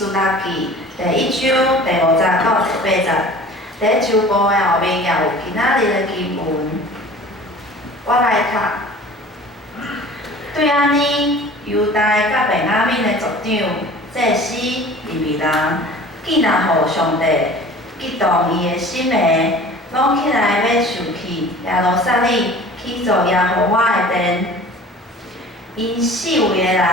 书纳记第1章第59到第80。第一周报的后面也有今仔日的经文，我来读。对安尼，犹大甲便雅悯的族长、祭司、利未人，既然互上帝激动伊的心的，拢起来要受去耶路撒冷去做耶和华的殿。因四围的人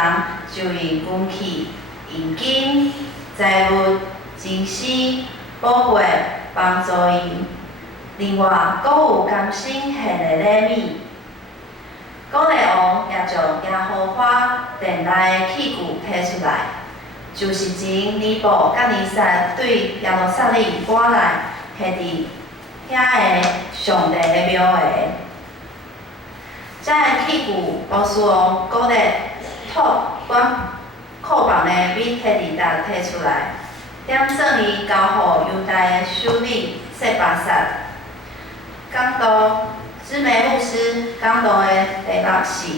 就以军器、银金、财物、金丝、宝贝帮助伊。另外，阁有甘心献的礼物。古列王也将耶和华殿内的器具摕出来，就是前尼布甲尼撒对耶路撒冷赶来摕伫遐个上帝的庙的。这个器具都是用古列托管库房的米摕伫搭摕出来，点算伊交予犹大的首领塞巴萨。讲到芝梅牧师讲道的题目是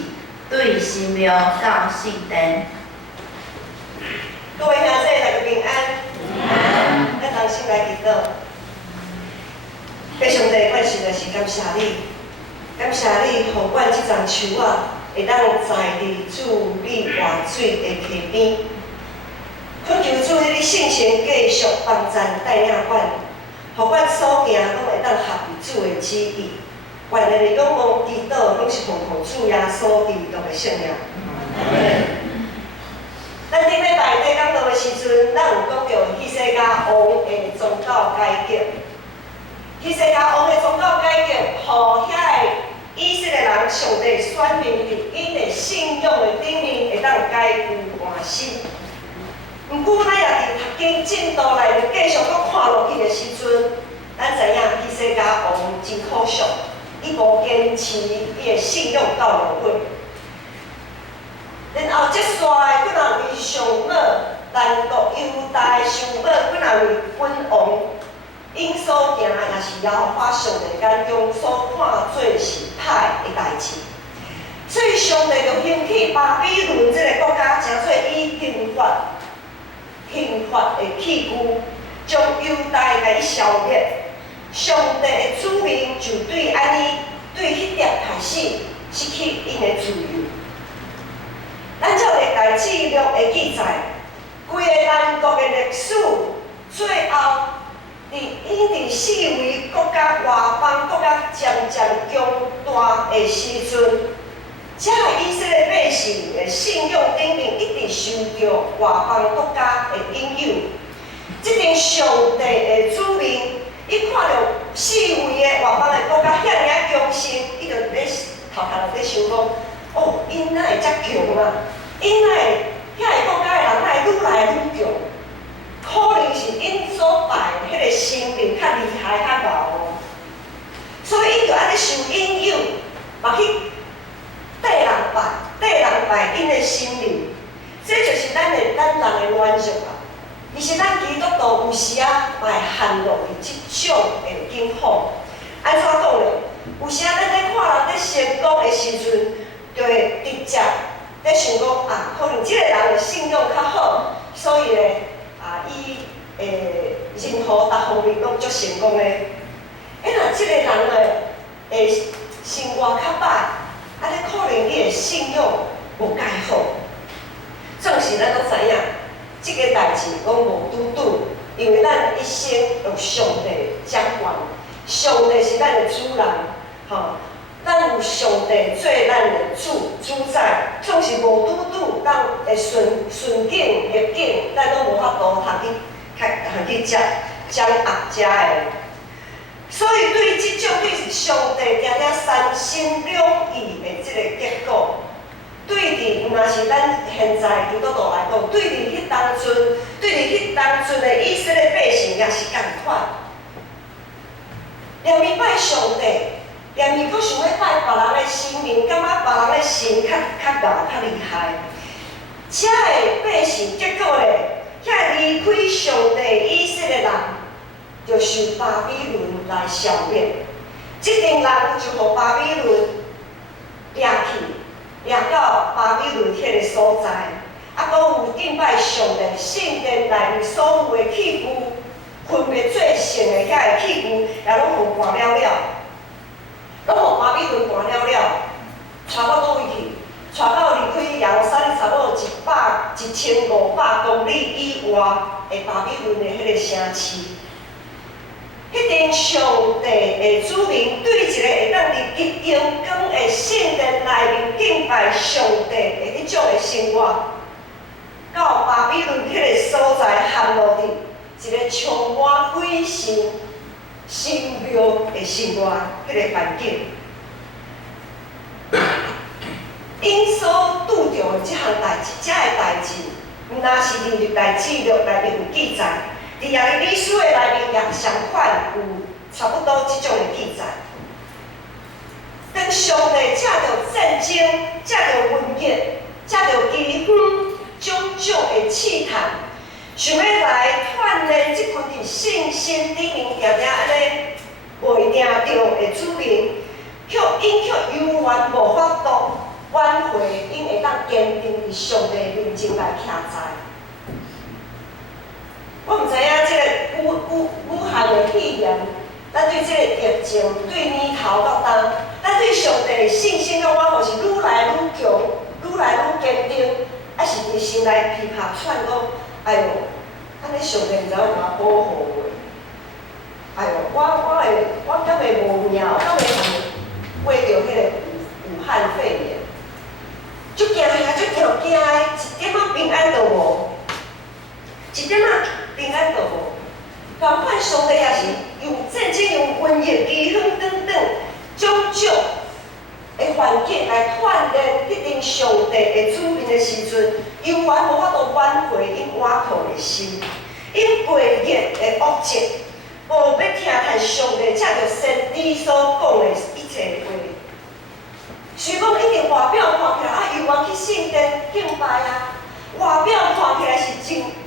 对新庙到圣殿。各位兄弟，大家平安。咱同心来祈祷。父上帝，阮实在是感谢你，感谢你，互阮即丛树仔会当在伫主你活水的溪边。恳求主你圣神继续帮咱带领阮，互阮所行拢会当合于主的旨意。愿咱的仰望祈祷，拢是奉主耶稣基督的圣名。咱顶礼拜在讲道的时阵，咱有讲到希西家王的宗教改革。希西家王的宗教改革，互遐个以色列人上帝选民伫因的信仰的顶面会当改有换新。毋过，咱也伫读经进度内面继续搁看落去的时阵，咱知影希西家王真可惜。伊无坚持伊的信仰到了尾，然后接下来几若位上尾南国犹大的上尾几若位君王，因所行也是耶和华上帝眼中所看做是歹的代志，所以上帝就兴起巴比伦这个国家，诚做以刑罚的器具，将犹大甲伊消灭。上帝的子民就对安尼，对迄点开始失去因的自由。咱照历代志录的记载，规个南国的历史，最后因伫四围国家外邦国家渐渐强大的时阵，这以色列百姓的信仰顶面一直受到外邦国家的引诱。这阵上帝的子民。伊看到四围的外邦的国家遐尔强盛，伊就咧头壳内底想讲：哦，因哪会遮强啊？因哪会遐个国家的人哪会愈来愈强？可能是因所拜迄个神明较厉害、较牛哦。所以伊就安尼受引诱，嘛去缀人拜因的神明。这就是咱人的软弱啊。其实咱基督徒有时啊，嘛会陷落伫即种的境况。安怎讲呢？有时啊，咱咧看人咧成功的时阵，就会直接咧想讲啊，可能即个人的信仰较好，所以咧伊任何各方面拢足成功咧。若即个人生活较歹，安尼可能伊的信仰无介好。总是咱都知影。即个代志讲无拄拄，因为咱一生由上帝掌管，上帝是咱的主人，咱有上帝做咱的主宰，总是无拄拄，咱会顺境逆境，咱拢无法度去掌握遮的。所以对即种对上帝定定三心两意的即个结果。对伫，毋若是咱现在基督徒来讲，对伫迄当阵的以色列百姓也是共款。连伊拜上帝，连伊阁想要拜别人的神明，感觉别人的神较牛较厉害。遮个百姓结果咧，遐离开上帝以色列人，就受巴比伦来消灭。即群人就互巴比伦掠去。掠到巴比伦迄个所在，啊，搁有敬拜上帝圣殿内面所有的器具，分别做成的遐个器具，也拢互搬了了，拢互巴比伦搬了了，带到倒位去？带到离开耶路撒冷差不多1500公里以外的巴比伦的迄个城市。迄阵上帝的子民对一个会当伫日阳光的圣殿内面敬拜上帝的迄种的生活，到巴比伦迄个所在陷落伫一个充满鬼神、神庙的生活迄个环境。因所拄着的即项代志，遮个代志，毋但是伫历代志录内面有记载。伫耶利米书的内面也相款有差不多即种的记载。当上帝借着战争、借着瘟疫、借着饥荒种种的试探，想要来锻炼即群伫信心里面定定安尼袂定着的子民，因永远无法度挽回，因会当坚定伫上帝面前来徛在。我毋知影即个武汉的肺炎，咱对即个疫情对年头到冬，咱对上帝的信心甲我是愈来愈强，愈来愈坚定，还是伫心内噼啪喘讲，哎哟，安尼上帝毋知有我保护我。哎哟，我敢会无命，我敢会会着迄个武汉肺炎，足惊呀，足惊的，一点仔平安都无，一点仔平安都无。同款上帝也是用战争、用瘟疫、饥荒等等种种的环境来锻炼迄阵上帝的子民的时阵，永远无法度挽回因顽固的心，因背逆的恶疾，无要听谈上帝借着先知所讲的一切话。虽讲一定外表看起来永远去圣殿敬拜啊，外表看起来是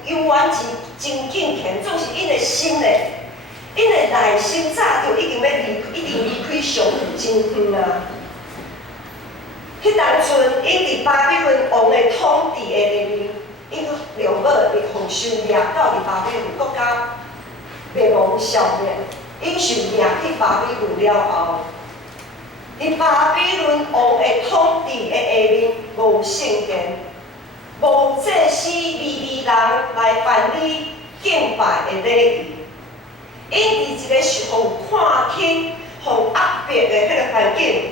永远是真敬虔，总是因的心嘞，因的内心早就已经离开上帝真远啊。迄当阵，因伫巴比伦王的统治的里面，因两母被奉受掠到伫巴比伦国家灭亡消灭，因受掠去巴比伦了后，伫巴比伦王的统治的下面无有圣殿，无祭司利未人来办理敬拜的礼仪，因伫一个互看轻、互压迫的迄个环境，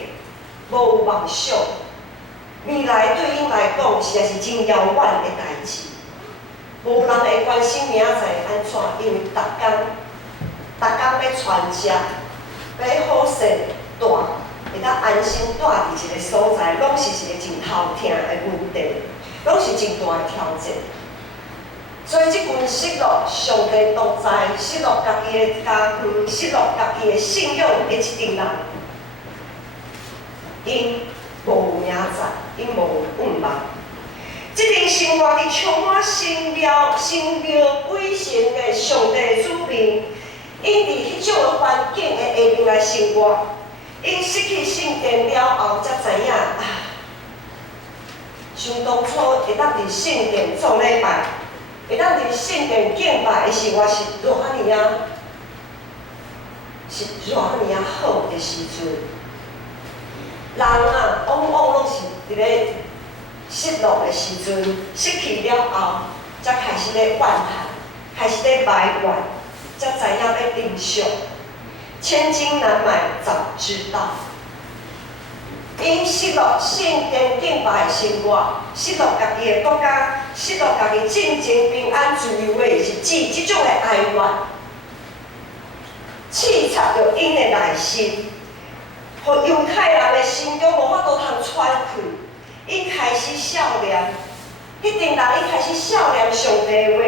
无有梦想。未来对因来讲，实在是真遥远的代志。无人会关心明仔载会安怎，因为逐工要传食，要好势住，会当安心住伫一个所在，拢是一个真头痛的问题，拢是真大的挑战。所以，即群失落上帝独裁、失落家己的家园、失落家己的信仰的一群人，因无明仔，因无盼望。即阵生活伫充满神庙鬼神的上帝子民，因伫迄种的环境的下面来生活，因失去圣殿了后，才知影啊，想当初会当伫圣殿做礼拜，会当伫圣殿敬拜的生活是偌尔好的时阵。人啊，往往拢是伫咧失落的时阵，失去了后，才开始咧怨叹，开始咧埋怨，才知影要珍惜。千金难买早知道。因失落圣殿敬拜的生活，失落家己的国家，失落家己正经平安自由的日子，即种的哀怨，刺插着因的内心。互犹太人的心中无法度通喘气，因开始笑念，迄阵人伊开始笑念上帝的话，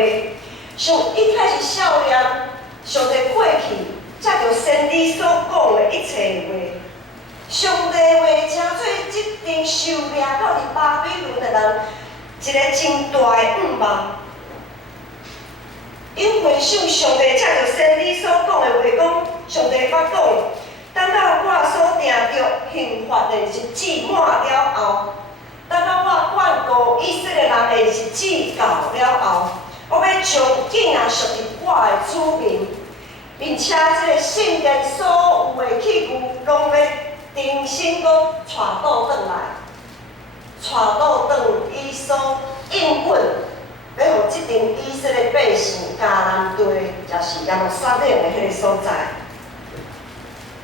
伊开始笑念上帝过去借着先知所讲的一切话。上帝的话诚做即阵受掠到伫巴比伦的人一个真大的盼望。因回想上帝借着先知所讲的话，讲上帝捌讲。等到我所定着刑罚的日子满了后，等到我管照顾以色列人的日子到了后，我要将囝仔属于我的子民，并且这个圣殿所有的器具，拢要重新搁带倒转来，带倒转伊所应允，要互即阵以色列百姓迦南地，就是耶路撒冷的迄个所在。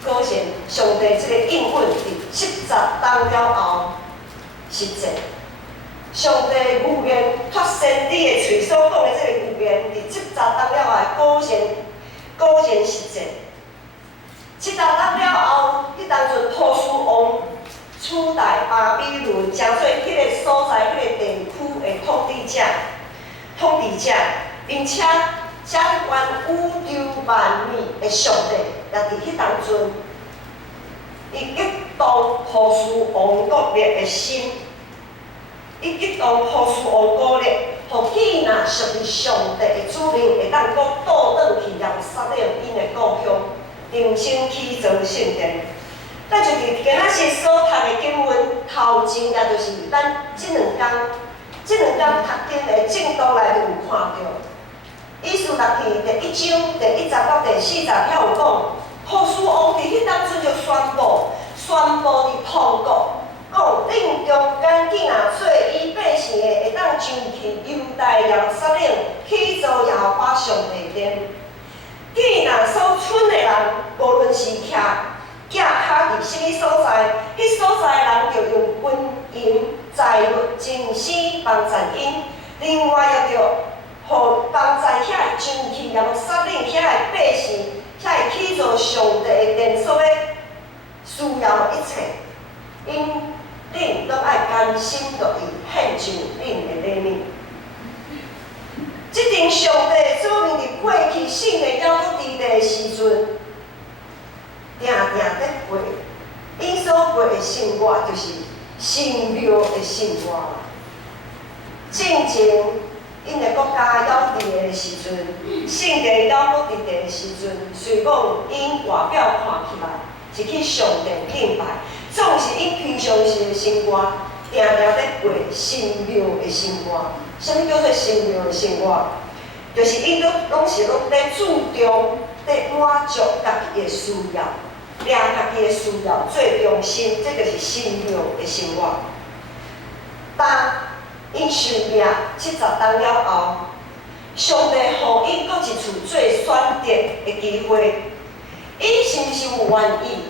果然，上帝即个应允伫70天了后实践。上帝预言托先知的嘴所讲的即个预言，伫70天了后果然实践。70天了后，迄当阵波斯王取代巴比伦，成做迄个所在迄个地区的统治者，并且掌管宇宙万物的上帝，也伫迄当阵，伊激动波斯王国力的心。伊激动波斯王国力，互囝仔属于上帝的子民会当搁倒转去耶路撒冷因的故乡，重新起造圣殿。咱就伫今仔日所读的经文头前，也就是咱即两天读经的正道内面有看到，以斯拉记第1章第1节到第4节遐有讲，波斯王伫迄当阵就宣布伫通国。讲，恁中间囝仔做伊百姓的，会当上去犹大耶路撒冷，去做耶和华上帝殿。囝仔所剩的人，无论是徛脚骹伫什么所在，迄所在的人就用金银财物、金丝帮赞因，另外又着互帮赞遐会上去耶路撒冷遐的百姓，遐会去做上帝的殿所要需要的一切，因。恁拢爱甘心乐意献上恁的礼物。即阵上帝子民伫过去圣的要不地的时阵，定在过，因所过的生活就是神庙的生活。正前因的国家要地的时阵，圣地要不地的时阵，虽讲因外表看起来是去上帝敬拜。总是因平常时的生活，定在过神庙的生活。什么叫做神庙的生活？就是因拢是在注重，在满足家己的需要，掠家己的需要最中心，这就是神庙的生活。当因受命70天了后，上帝予因搁一次做选择的机会，伊是毋是有愿意？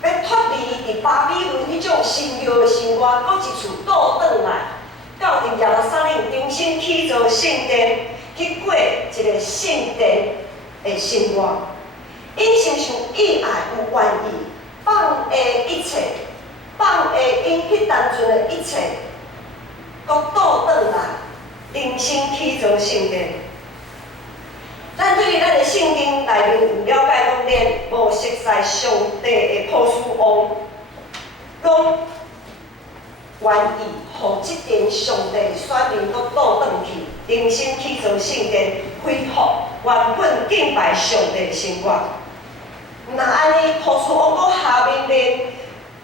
要脱离伫巴比伦迄种神庙的生活，搁一次倒转来，到伫耶路撒冷重新起造圣殿，去过一个圣殿的生活。因是毋是有意爱、有愿意放下一切，放下因迄当阵的一切，搁倒转来，重新起造圣殿。咱对于咱的圣经内面有了解，讲连无熟悉上帝的波斯王，拢愿意互即阵上帝选民搁倒转去，重新起造圣殿，恢复原本敬拜上帝的生活。那安尼，波斯王搁下命令，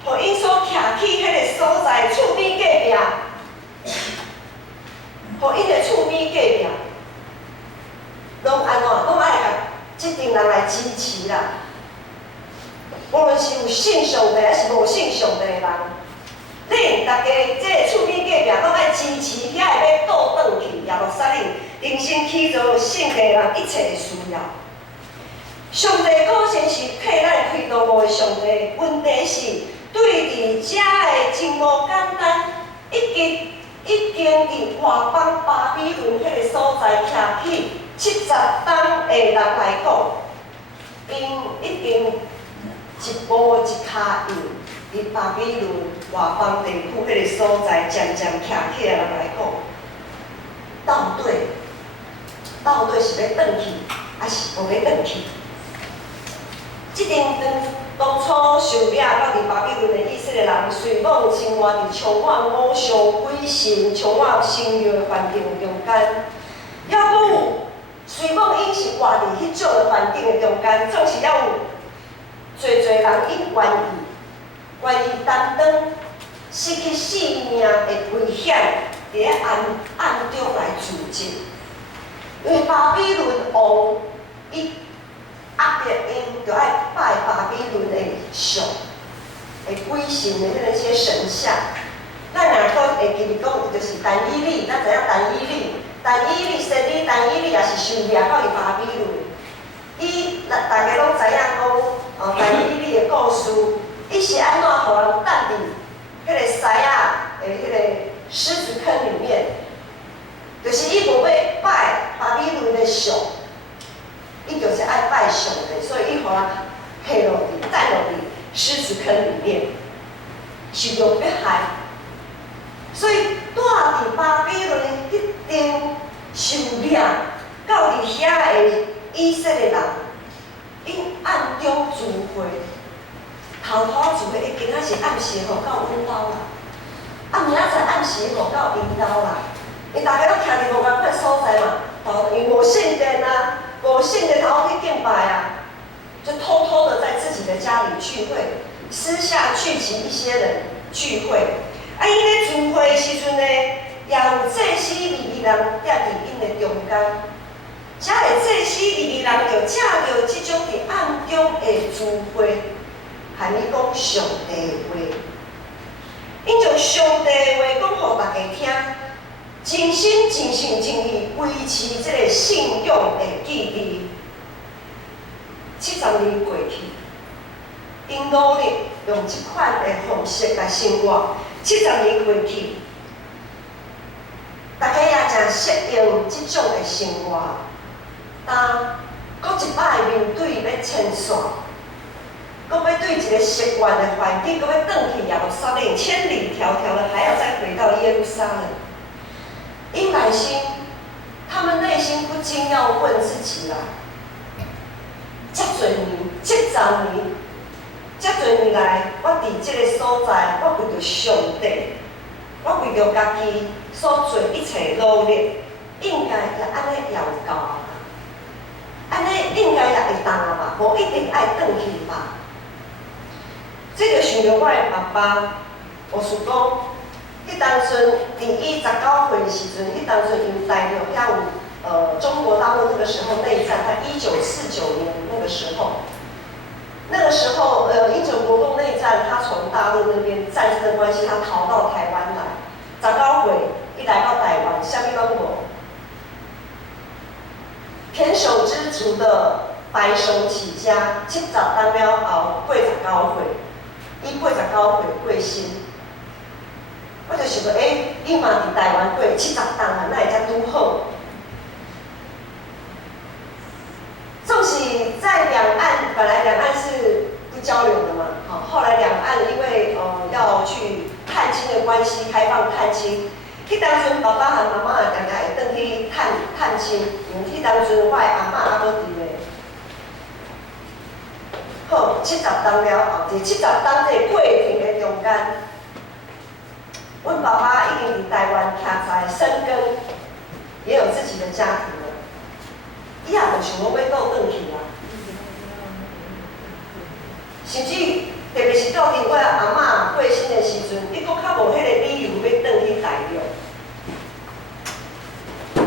互因所徛起迄个所在厝边隔壁，互因的厝边隔壁。拢安怎？拢爱甲即阵人来支持啦。无论是有信上帝还是无信上帝的人，恁大家即个厝边隔壁拢爱支持遐会要倒转去耶路撒冷，重新起造圣地人一切的需要。上帝果然是替咱开道路的上帝，问题是对伫遮的真无简单，已经伫外邦巴比伦迄个所在徛起。70天的人来讲，因已经一步一脚印，伫巴比伦外邦地区迄个所在渐渐徛起来人来讲，到底是要转去，还是无要转去？即阵当初受领到伫巴比伦的以色列人，随往生活伫充满偶像、鬼神、充满神庙的环境中间，还佫有。虽讲因是活伫迄种的环境的中间，总是要有侪人因愿意担当失去性命的危险，伫咧暗中来自尽。因为巴比伦王伊压迫因，就爱拜巴比伦的像，会鬼神的那些神像。咱若讲会记得讲，伊就是但以理，咱知影但以理神理但以理也是受掠到伊巴比伦。伊大家拢知影讲，但以理的故事，伊是安怎互人等伫迄个狮仔的迄个狮子坑里面，就是伊无要拜巴比伦的像，伊就是爱拜上帝，所以伊互人下落伫带落伫狮子坑里面，受到迫害。所以住伫巴比伦迄阵受掠，到伫遐的以色列人，因暗中聚会，偷偷聚会，今仔是暗时吼到阮兜啦，明仔载暗时吼到因兜啦。因大家都徛伫无共款所在嘛，因无圣殿啊，无圣殿头去敬拜啊，就偷偷的在自己的家里聚会，私下聚集一些人聚会。因咧聚会的时阵呢，也有祭司利未人踮伫因的中间。遮个祭司利未人就借着即种伫暗中的聚会，含伊讲上帝的话，因将上帝的话讲互大家听，真心真性真意维持即个信仰的记忆。70年过去，因努力用即款的方式来生活。70年过去，大家也真适应即种的生活。当搁一摆面对要迁徙，搁要对一个习惯的环境，搁要转去耶路撒冷，千里迢迢的还要再回到耶路撒冷。因内心，他们内心不禁要问自己啦：遮侪年，70年，遮侪年来，我伫即个所在，我为着上帝，我为着家己所做一切努力，应该也安尼也有够啊！安尼应该也会当啊吧，无一定爱转去吧。这就想着我的爸爸，我是讲，迄当阵伫伊19岁的时阵，迄当阵因待着遐有中国大陆那个时候内战，在1949年那个时候。那个时候，英九国共内战，他从大陆那边战争的关系，他逃到台湾来。19岁，伊来到台湾，啥物拢无。胼手知足的白手起家，70当了后，89岁，伊89岁过身。我就想讲，伊嘛伫台湾过70当啊，那会遮拄好。纵使在两岸，本来两岸是不交流的嘛，后来两岸因为要去探亲的关系，开放探亲。迄当阵爸爸和妈妈常常会转去探亲，因为迄当阵我的阿嬷还无伫咧。好，70当了后，伫70当这个过程的中间，阮爸爸已经伫台湾徛在生根，也有自己的家庭了。伊也无想讲要倒转去啦，甚至特别是到伫我阿嬷过身的时阵，伊佫较无迄个理由要转去台陆。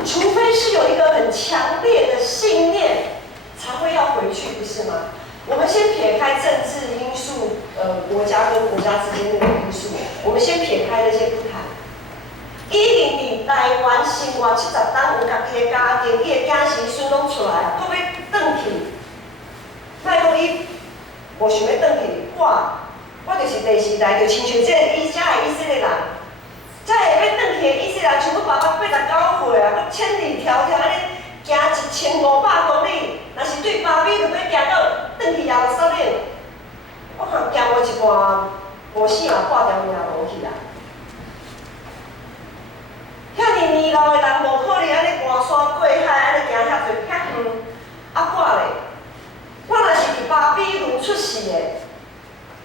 除非是有一个很强烈的信念，才会要回去，不是吗？我们先撇开政治因素，国家跟国家之间那个因素，我们先撇开那些不谈。伊定伫台湾生活70当，有家己的家庭，伊的囝孙孙拢出来，佫要转去。莫讲伊无想要转去，我就是第时代，就亲像这个伊遮的以色列人，遮会要转去的以色列人，像阮爸爸89岁啊，佫千里迢迢安尼行1500公里，若是对巴比伦要行到转去耶路撒冷，我看行无一半，无死嘛半条命无去啊。遐尼年老的人，无可能安尼跋山过海，安尼行遐侪遐远。啊，我咧，我若是伫巴比伦出世的，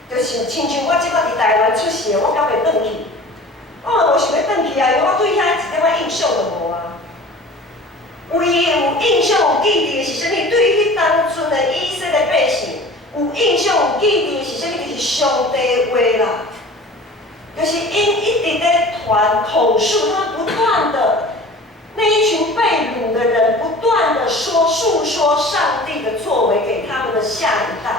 就是亲像我即摆伫台湾出世的，我敢会转去？我嘛无想要转去啊，因为我对遐一点仔印象都无啊。唯一有印象、有记忆的是啥物？对迄当阵的以色列百姓，有印象、有记忆的是啥物？就是上帝的话啦。就是因一直在传口述，他们不断的那一群被掳的人，不断的诉说上帝的作为给他们的下一代。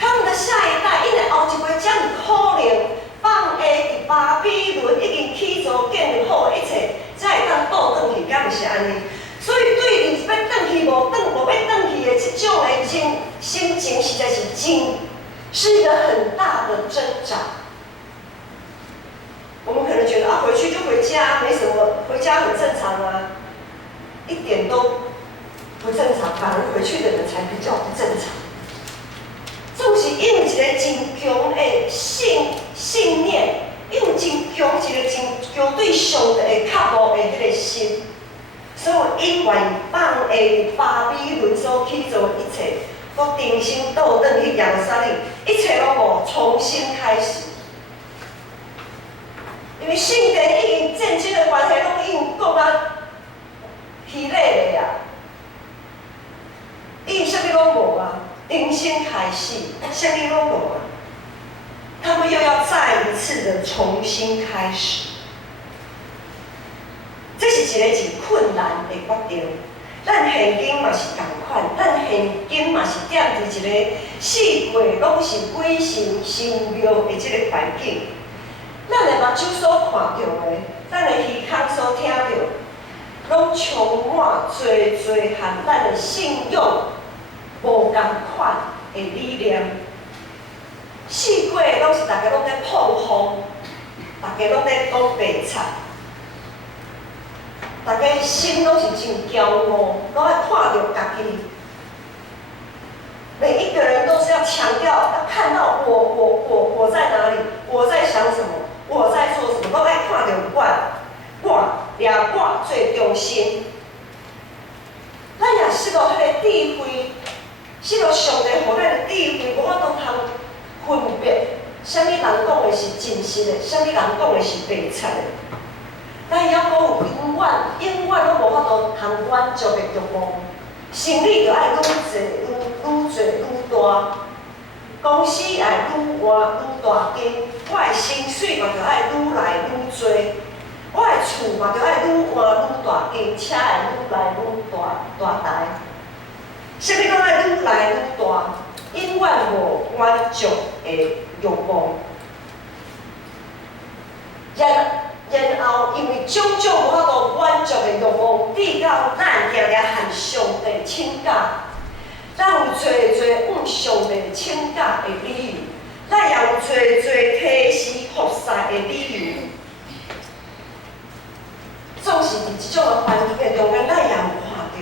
他们的下一代，因为后一辈这么可怜，放下伫巴比伦已经起造建立好的一切，才会当倒转去，敢毋是安尼？所以对于要转去无要转去的这种的心情，实在是一个很大的挣扎。我们可能觉得啊，回去就回家，没什么，回家很正常啊，一点都不正常，反而回去的人才比较不正常。总是因为一个真强的信念，因为真强对上帝的渴慕的迄个心，所以因愿放下巴比伦所起造的一切，都重新倒转去耶路撒冷，一切拢无重新开始。因为圣殿已经战争的关系，拢已经讲啊稀累了啊，已经啥物拢无啊。重新开始，什么拢无啊！他们又要再一次的重新开始，这是一个真困难的决定。咱现今嘛是同款，咱现今嘛是踮伫一个四季拢是鬼神神庙的这个环境。咱的目睭所看到的，咱的耳孔所听到，拢充满侪和咱的信仰无共款的理念，四季拢是大家拢在碰风，大家拢在讲白菜，大家心拢是真骄傲，拢爱看到家己。每一个人都是要强调，要看到我在哪里，我在想什么，我在做什么，拢爱看到我最中心。咱也失落迄个智慧。失落上帝予咱的智慧，无法度通分别，啥物人讲的是真实的，啥物人讲的是白贼的。咱还阁有永远拢无法度通满足的欲望，生理就爱愈大，公司也愈换愈大间，我的薪水嘛就爱愈来愈多，我的厝嘛就爱愈换愈大间，车会愈来愈大台。啥物拢爱愈来愈大，永远无满足的欲望。然后因为种种无法度满足的欲望，逼到咱常常和上帝请假，咱有侪往上帝请假的理由，咱也有侪提示服侍的理由。总是伫即种的环境的中间，咱也有看到。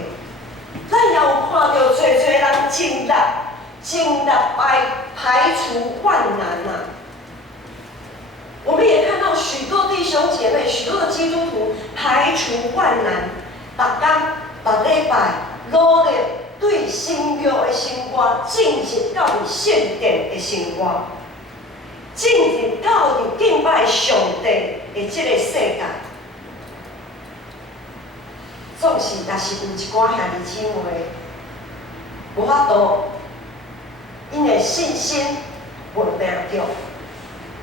咱也有看到侪人尽力排除万难啊！我们也看到许多弟兄姐妹、许多的基督徒排除万难，每礼拜努力对新约的生活进入到你圣殿的生活，进入到你敬拜上帝的这个世界。总是，若是有一寡兄弟姊妹无法度，因的信心无定着，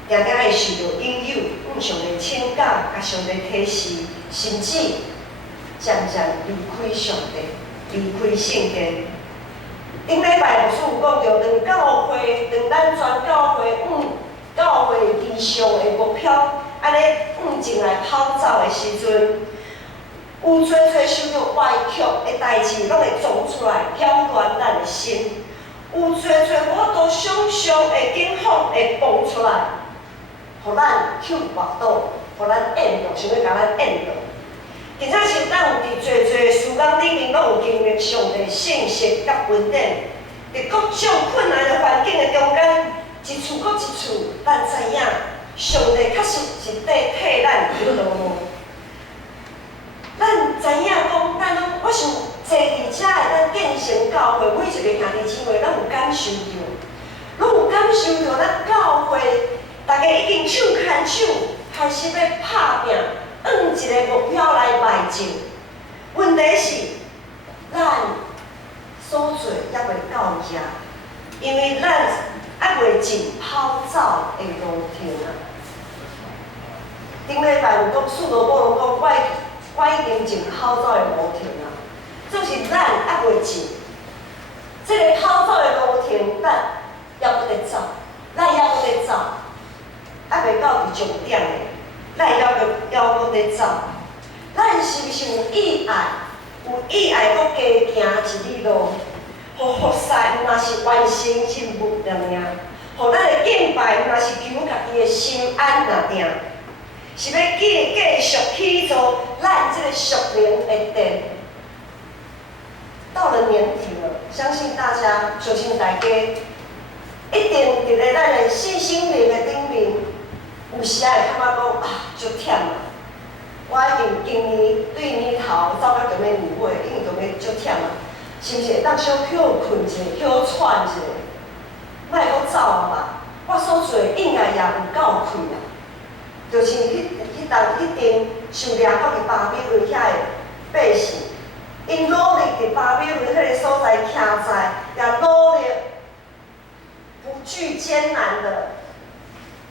常常会受到引诱，向上帝请教，甲上帝提示，甚至渐离开上帝，离开圣殿。顶礼拜牧师有讲到，当咱全教会教会理想的目标，安尼前来跑走的时阵。有侪受到歪曲的代志，拢会撞出来，挑乱咱的心。有侪无法度想象的境况会蹦出来，互咱扣跋倒，互咱淹落，想要甲咱淹落。而且是咱有伫侪事工里面，拢有经历上帝信息甲恩典，伫各种困难的环境的中间，一处搁一处，咱知影上帝确实是在替咱行道路。咱知影讲，我想坐伫遮的咱建成教会，每一个兄弟姊妹，咱有感受到，拢有感受到咱教会，大家已经手牵手，开始要拍拼，往一个目标来迈进。问题是，咱所做还袂到遮，因为咱还袂尽跑走的路程啊。顶礼拜有讲，树罗某人讲，我已经尽跑走的路程啊，就是咱还袂尽。这个跑走的路程，咱还搁在走，咱还搁在走，还袂到伫终点的，咱还搁在走。咱是毋是有意爱？有意爱搁加行一里路，互佛师若是完成任务了命，互咱的敬拜若是求家己的心安若定，是要继续去做咱这个属灵的殿。到了年底了，相信大家，相信大家一定伫咧咱的身心灵的顶面，有时会感觉讲啊，足忝啊！我一定今年对年头走到就要年尾，因为就要足忝啊，是毋是会当小休困者、休喘者，莫阁走啊吧？我所做应该也有够开啊，就是迄阵受掠到伫巴比伦遐的百姓，因努力伫巴比伦迄个所在徛在，也努力不惧艰难的，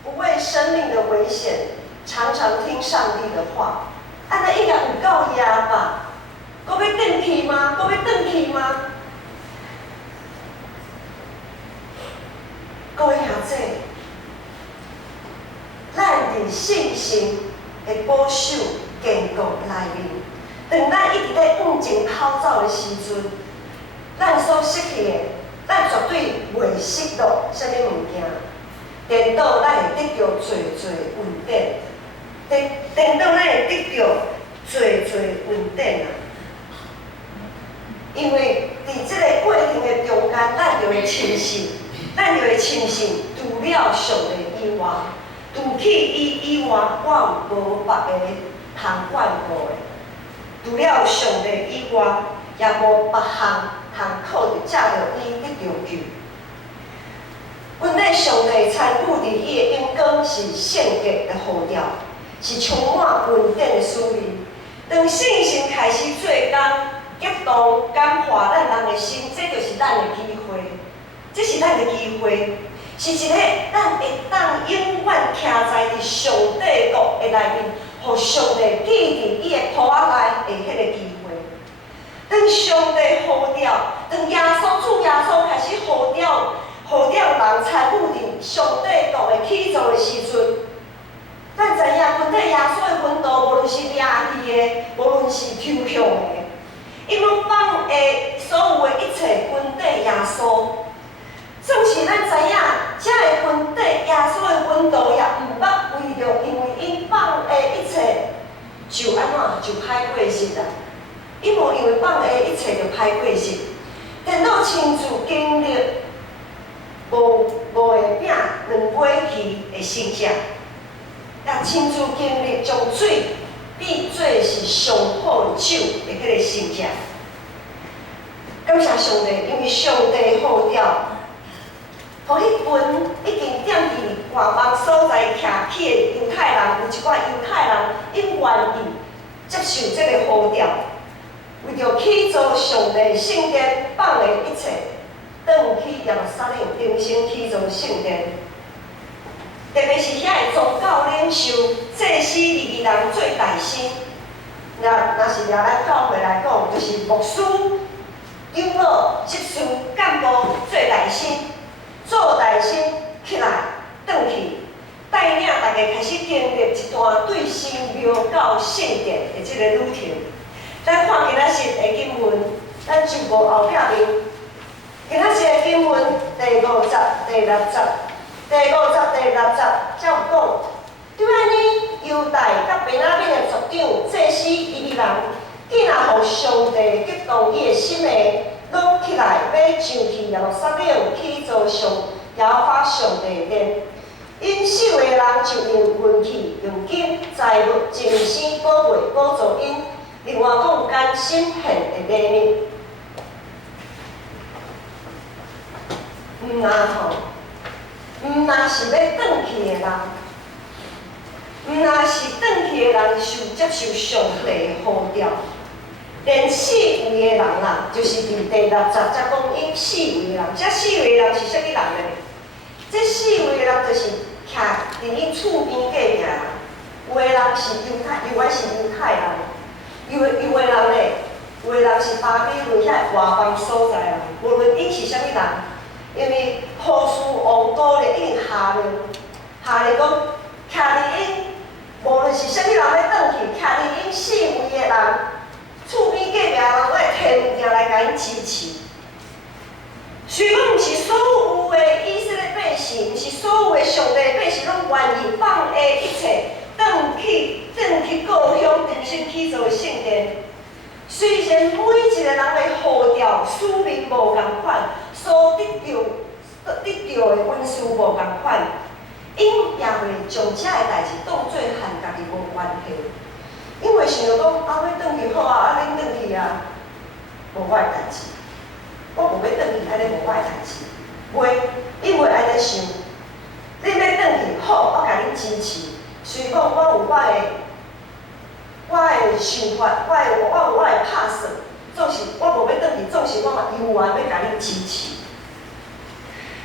不畏生命的危险，常常听上帝的话。安尼应该有够压吧？阁要转去吗？阁要转去吗？各位兄姐，咱伫信心的保守坚固内面，当咱一直在往前跑走的时阵，咱所失去的，咱绝对袂失落什么物件。颠倒咱会得到最稳定，颠倒咱会得到最稳定啊！因为伫这个过程的中间，咱就会清醒，除了上帝以外，除去伊以外，我有无别个通眷顾的。除了上帝以外，也无别项通靠着借着伊得着救。阮咧上帝参与伫伊的阳光是圣洁的呼召，是充满稳定的思维。当信心开始做工，激动感化咱人的心，这就是咱的机会，这是咱的机会，是一个咱会当永远徛在伫上帝国的内面，互上帝记伫伊的土仔内的迄个机会。当上帝呼召，当主耶稣开始呼召人参与伫上帝国的起造的时阵，咱知影群体耶稣的奋斗，无论是掠去的，无论是抽象的，伊拢放下所有的一切，群体耶稣。总是咱知影，遮个群体耶稣的奋斗也毋捌为着，因为因放下一切，就安怎就歹过日啊！因为放下一切就歹过日，等到亲自经历无会饼两尾鱼的成者，也亲自经历将水变做是上好的酒的迄个成者。感谢上帝，因为上帝呼召，互迄群已经踮伫外邦所在徛起的犹太人，有一寡犹太人因愿意接受这个呼召，为着起造上帝圣殿，放下一切。转去耶路撒冷重新起造圣殿，特别是遐个宗教领袖、祭司、利未人做大先。若是拿咱教会来讲，就是牧师、长老、执事、干部做大先，做大先起来转去，带领大家开始经历一段对神庙到圣殿的这个旅程。咱看今仔日的经文，咱就无后壁面。今仔日的经文第50、第60、第50、第60，才有讲，对安尼，犹大甲便雅悯的族长、祭司、利未人，竟然互上帝激动伊的心的，拢起来要上去耶路撒冷去做上耶和华上帝的殿。因守的人就用运气、用金、财物、精生、宝贝补助因，另外讲甘心献的礼物。若是要转去的人，若是转去的人接受上帝的呼召，连四位的人啦，就是伫第60才讲因四位的人，这四位的人是啥物人呢？这4位人就是徛伫伊厝边隔壁人，有的人是有的是犹太人，有的人咧，有的人是巴比伦遐外邦所在人，无论伊是啥物人，因为波斯王国咧已经下令讲，徛伫因，无论是啥物人要转去，徛伫因4位的人，厝边隔壁的人，我会摕物件来甲因支持。虽讲毋是所有的以色列百姓，毋是所有的上帝百姓拢愿意放下一切，转去故乡重新起造圣殿。虽然每一个人的呼召、使命无共款，所得到的恩赐无共款，因也会将这个代志当作和家己无关系，因为想着讲啊，要转去好啊，恁转去啊，无我的代志。我无要转去，安尼无我的代志。袂，伊袂安尼想。恁要转去，好，我甲恁支持。虽讲我有我的想法，我有我的拍算，总是我无要转去，总是我嘛有缘要甲恁支持。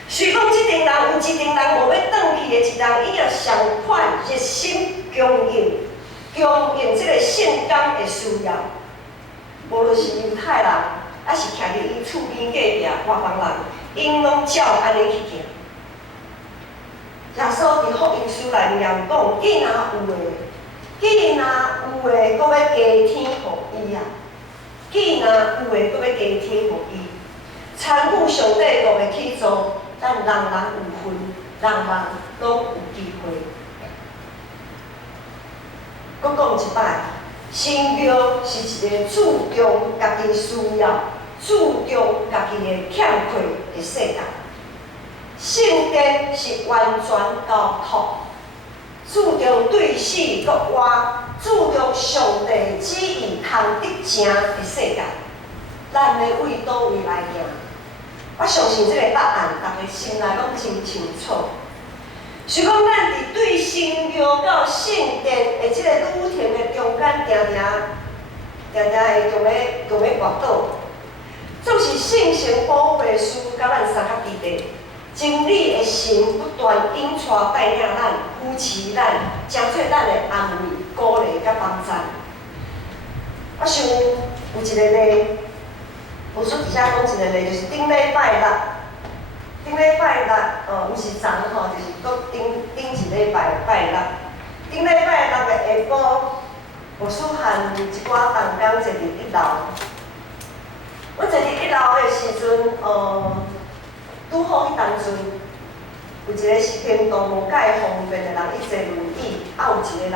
虽讲即阵人有一阵人无要转去的一人，伊要上款热心供应即个圣工的需要，无论是犹太人。还是徛伫伊厝边隔壁外邦人，因拢照安尼去行。耶稣伫福音书内面讲，既若有诶，搁要加添互伊啊；既若有诶，搁要加添互伊。参与上帝国诶起造，咱人人有份，人人拢有机会。搁讲一摆，神庙是一个注重家己需要。注重家己的欠缺的世界，圣殿是完全交托，注重对死国活，注重上帝旨意通得成的世界，咱要为倒位来行？我相信这个答案，大家心内拢真清楚。是讲咱伫对神庙到圣殿的这个旅程的中间，常会用要跋倒。总是圣神保护师甲咱三合伫地，真理的神不断引带带领咱，扶持咱，成做咱的安慰、鼓励甲帮助。我想有一个例，无书底下讲一个例，就是顶礼拜六，毋是昨吼，就是搁顶一礼拜拜六，顶礼拜六的下晡，无书和一寡同工坐伫1楼。阮坐伫1楼的时阵，拄好迄当阵，有一个是行动无介方便的人，伊坐轮椅，有一个人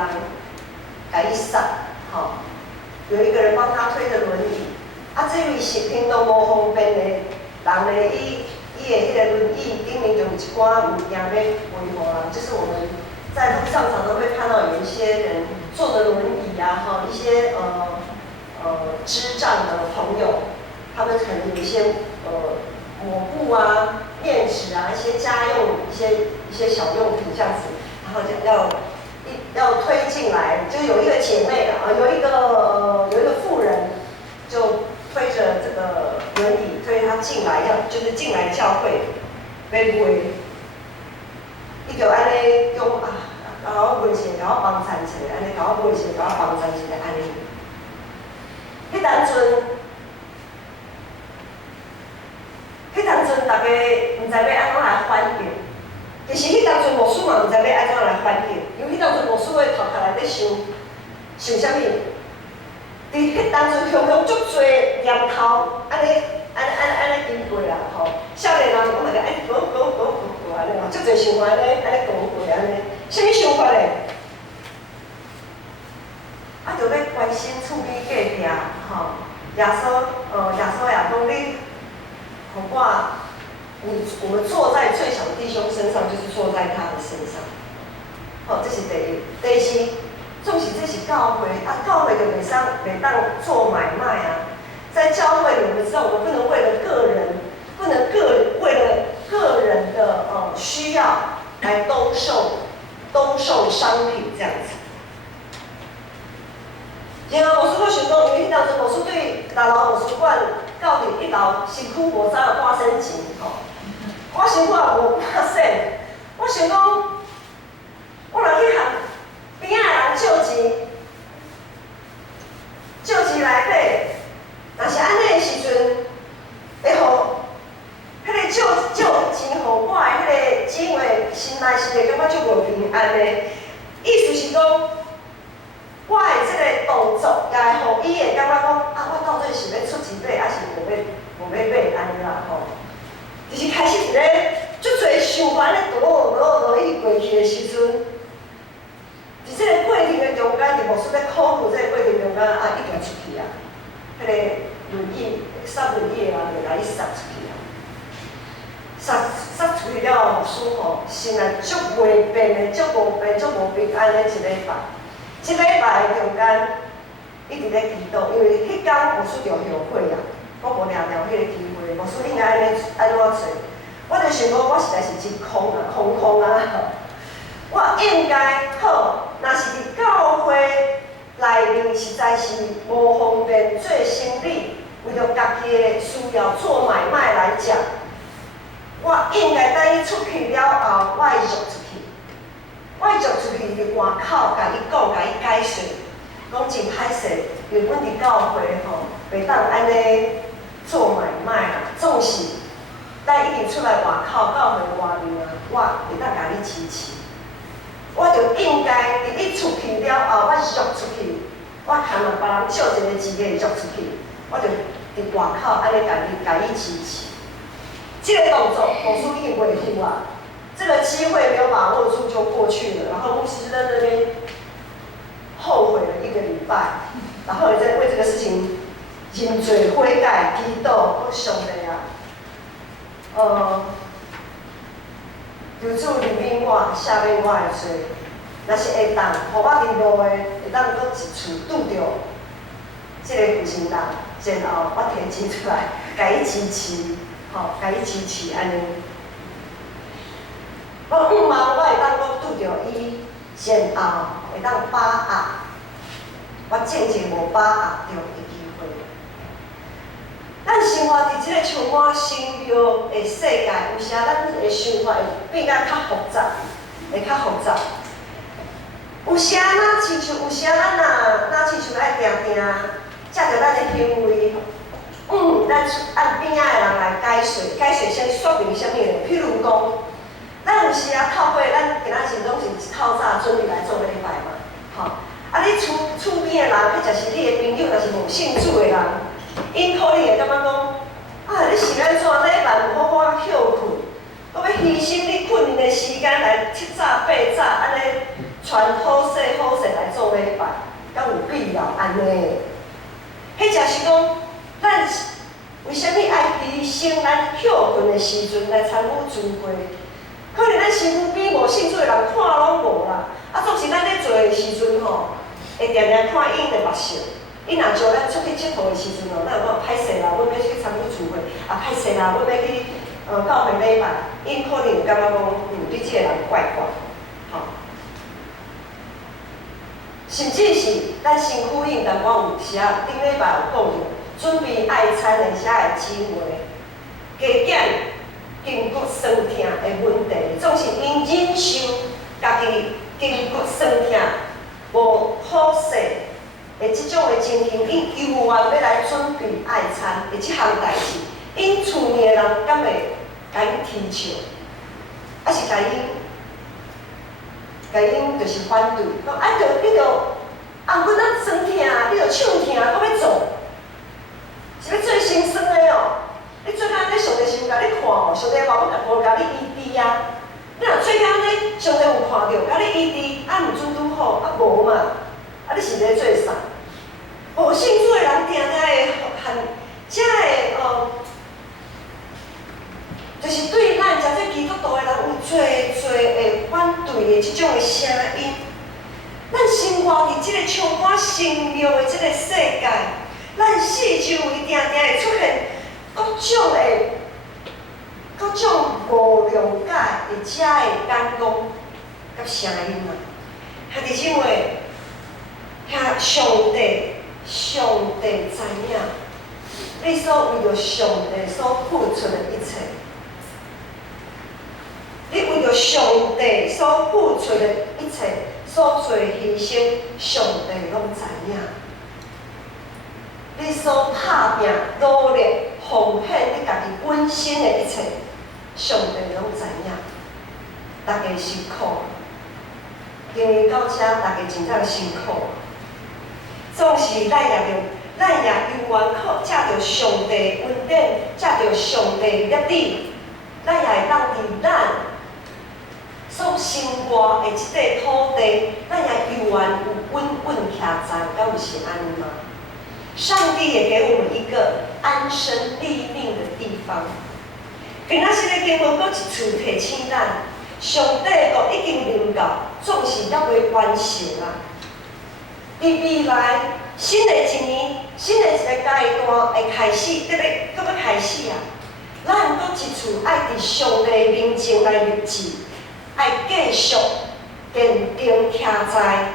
甲伊杀，有一个人帮他推着轮椅，这位是行动无方便的人呢，伊的迄个轮椅顶面就有一寡物件要维护啦，就是我们在路上常常会看到有一些人坐着轮椅啊，一些智障的朋友。他们可能有一些抹布啊、面纸啊、一些家用、一些小用品这样子，然后要推进来，就有一个姐妹有一个妇人就推着这个轮椅推她进来，就是进来教会，要卖，伊就安尼讲甲我卖钱，甲我帮衬一下，安尼甲我卖钱，甲我帮衬一下安尼。迄当阵。迄当阵，大家毋知要安怎来反应。其实迄当阵牧师嘛毋知要安怎来反应，因为迄当阵牧师的头壳内底想啥物？伫迄当阵雄雄足侪念头，安尼经过啦吼。少年人我嘛就安尼讲安尼嘛，足侪想法安尼讲过安尼。啥物想法咧？就要关心厝边隔壁吼，耶稣也讲你。我们坐在最小的弟兄身上，就是坐在他的身上。这是第一。第二是，总是这是教会教会就袂当做买卖啊。在教会里，我们知道我们不能为了个人，为了个人的需要来兜售商品这样子。然后牧师我想讲，因为迄当阵牧师对6楼图书馆到伫1楼身躯无啥发生钱吼，我想看无发生，我想讲，我若去向边仔人借钱，借钱来买，若是安尼的时阵，会互迄个借钱互我的迄个姊妹心内是会感觉足无平安的。意思是讲，我的即个动作也会互伊会感觉讲，啊，我到底是要出钱买，还是无要买安尼啦吼。就是开始一个足侪想法咧落去过去的时阵，伫即个过程的中间，就无说咧考虑即个过程中间啊，一定出去啊，迄个轮椅塞轮椅的人就来塞出去啊，塞出去了后，师吼心内足袂平的、足无平安的一礼拜。一礼拜的中间一直咧祈祷，因为迄天无需要后悔啊。我无掠着迄个机会，无说应该安怎做。我就想讲，我实在是真空啊，空啊！我应该好，若是伫教会内面实在是无方便做生意，为着家己的需要做买卖来讲，我应该等伊出去了后，我会约出去。我会约出去伫外口，甲伊讲，甲伊解释，讲真歹势，因为阮伫教会吼，袂当安尼。做买卖啦，总是咱已经出来外口，到会外面啊，我会当甲你支持。我就应该伫你出去了后，我约出去，我牵了别人借一个钱约出去，我就伫外口安尼甲你支持。这个动作牧师已经维护啊，这个机会没有把握住就过去了。然后牧师在那边后悔了1个礼拜，然后也在为这个事情。认罪悔改，祈祷，我上帝啊，求主怜悯我，赦免我的罪。若是会当，互我伫路的，会当搁一厝拄着即个负心人，然后我摕钱出来，甲伊支持，吼，甲伊支持安尼。我毋茫我会当搁拄着伊，然后会当把握，我正无把握着的机会。咱生活伫即个充满神妙的世界，有时咱的想法会变甲较复杂，会较复杂。有时咱亲像，有时咱亲像爱定借着咱的行为，咱按边仔的人来解说啥物，说明啥物咧？譬如讲，咱有时透过咱今仔日拢是一透早准备来做礼拜嘛，吼。你厝边的人，或者是你的朋友，若是无信主的人。因可能会感觉讲，你是安怎礼拜有好好休困，搁要牺牲你困眠的时间来7早8早安尼传好势来做礼拜，敢有必要安尼？迄正是讲，咱为虾米爱牺牲咱休困的时阵来参与聚会？可能咱身躯边无信主的人看拢无啦，总是咱咧做的时阵吼，会定定看因的目色。伊若叫咱出去佚佗的时阵哦，咱有讲歹势啦，阮要去参与聚会，歹势啦，阮要去教会礼拜，因可能感觉讲，你即个人怪怪，吼。甚至是咱身躯因淡薄有时顶礼拜有讲着，准备爱餐的遐的姊妹，加减筋骨酸痛的问题，总是因忍受家己筋骨酸痛无好势。即种的情形，因犹原要来准备爱餐的即项代志，因厝里的人敢会甲因提笑，还是甲因就是反对，讲你着阮酸痛，你着手痛，搁要做，是要做心酸的哦。你做安尼，上帝是有甲你看哦，上帝无甲你医治啊。你若做安尼，上帝有看到，甲你医治，毋准拄好，无嘛。你是咧做啥？无信主的人定定会含遮个就是对咱遮做基督徒的人有侪会反对的即种的声音。咱生活伫即个充满神妙的即个世界，咱四周围定定会出现各种无谅解的遮的眼光甲声音啊，兄弟姊妹。上帝知影，你所为着上帝所付出的一切，你为着着上帝所付出的一切，所做牺牲，上帝拢知影。你所打拼、努力、奉献你家己本身的一切，上帝拢知影。大家辛苦，今日到遮，大家真正辛苦。总是咱也有缘靠，借着上帝恩典，借着上帝的力，咱也会当伫咱所生活的即块土地，咱也有缘有稳稳徛在，敢有是安尼吗？上帝也给我们一个安身立命的地方。今仔日的经文，搁一次提醒咱，上帝都已经临到，总是还未完成啊！伫未来新的一年、新的一个阶段会开始，搁要开始啊！咱搁一次爱伫上帝面前来立志，爱继续坚定徛在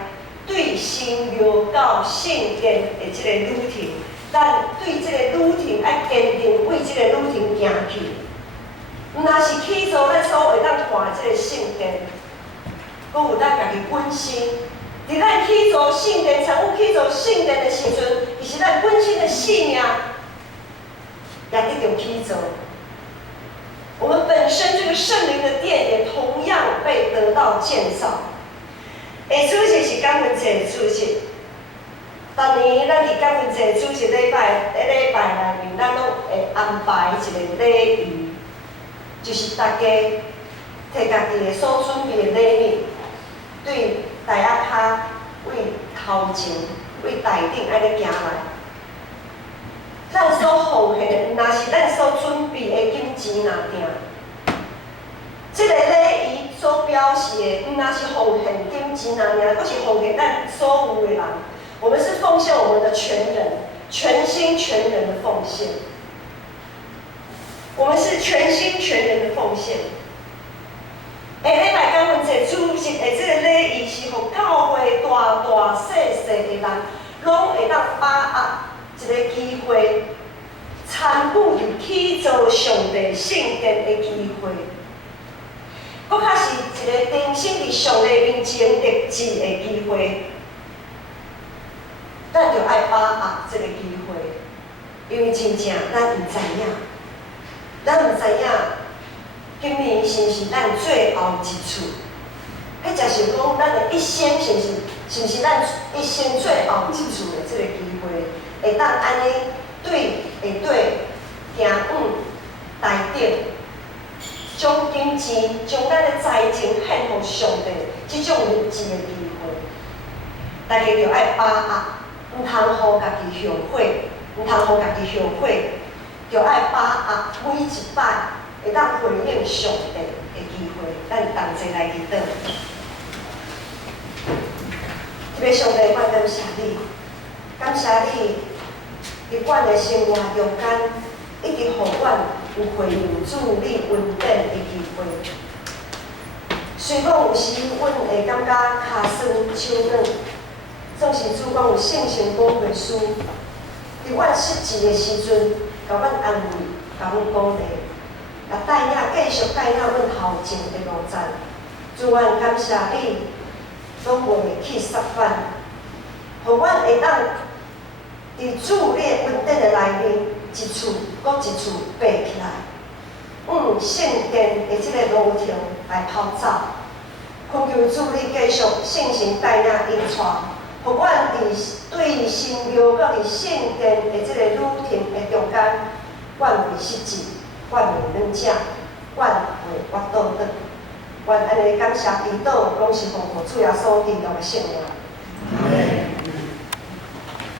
对神庙到圣殿的即个旅程，咱对即个旅程爱坚定为即个旅程行去。毋若是去做咱所会当看即个圣殿，搁有咱家己本身。伫咱去做圣殿、参与去做圣殿的时阵，伊是咱本身的信仰，也得着去做。我们本身这个圣灵的殿也同样被得到建造。下主日是感恩节主日，逐年咱伫感恩节主日礼拜内面，咱拢会安排一个礼仪，就是大家摕家己的所准备的礼物，对台仔骹为头前、为台顶安尼行来。咱所奉献的，若是咱所准备的金钱若定，这个礼仪所表示的，毋若是奉献金钱若定，搁是奉献咱所有的人。我们是奉献我们的全人、全心全人的奉献。我们是全心全人的奉献。下礼拜感恩节主日的这个礼仪是，互教会大大细细的人，拢会当把握一个机会，参与入去做上帝圣殿的机会。搁较是一个定心伫上帝面前立志的机会。咱就爱把握这个机会，因为真正咱毋知影，今年是毋是咱最后一次？迄则是讲咱的一生，是毋是咱一生最后一次的这个机会，会当安尼对行台顶，将金钱、将咱的财情献互上帝，即种立志的机会，大家就爱把握。毋通互家己后悔，就爱把握每一摆会当回应上帝的机会，咱同齐来祈祷。特别上帝，我感谢你，伫阮的生活中间，一直互阮有回应主你恩典的机会。虽讲有时阮会感觉骹酸手软。总是主讲有圣神保惠师，伫阮失志的时阵，甲阮安慰，甲阮鼓励，甲继续带领阮头前的路站。主，阮感谢你，拢袂去失范，互阮会当伫主你的恩典的内面，一次搁一次爬起来，圣殿的即个路程来跑走。恳求主你继续圣神带领引带。互阮伫对神庙甲伫圣殿的即个旅程的中间，阮袂失志，阮袂软正，阮袂滑倒转。阮安尼感谢祈祷，拢是奉主耶稣基督的圣名。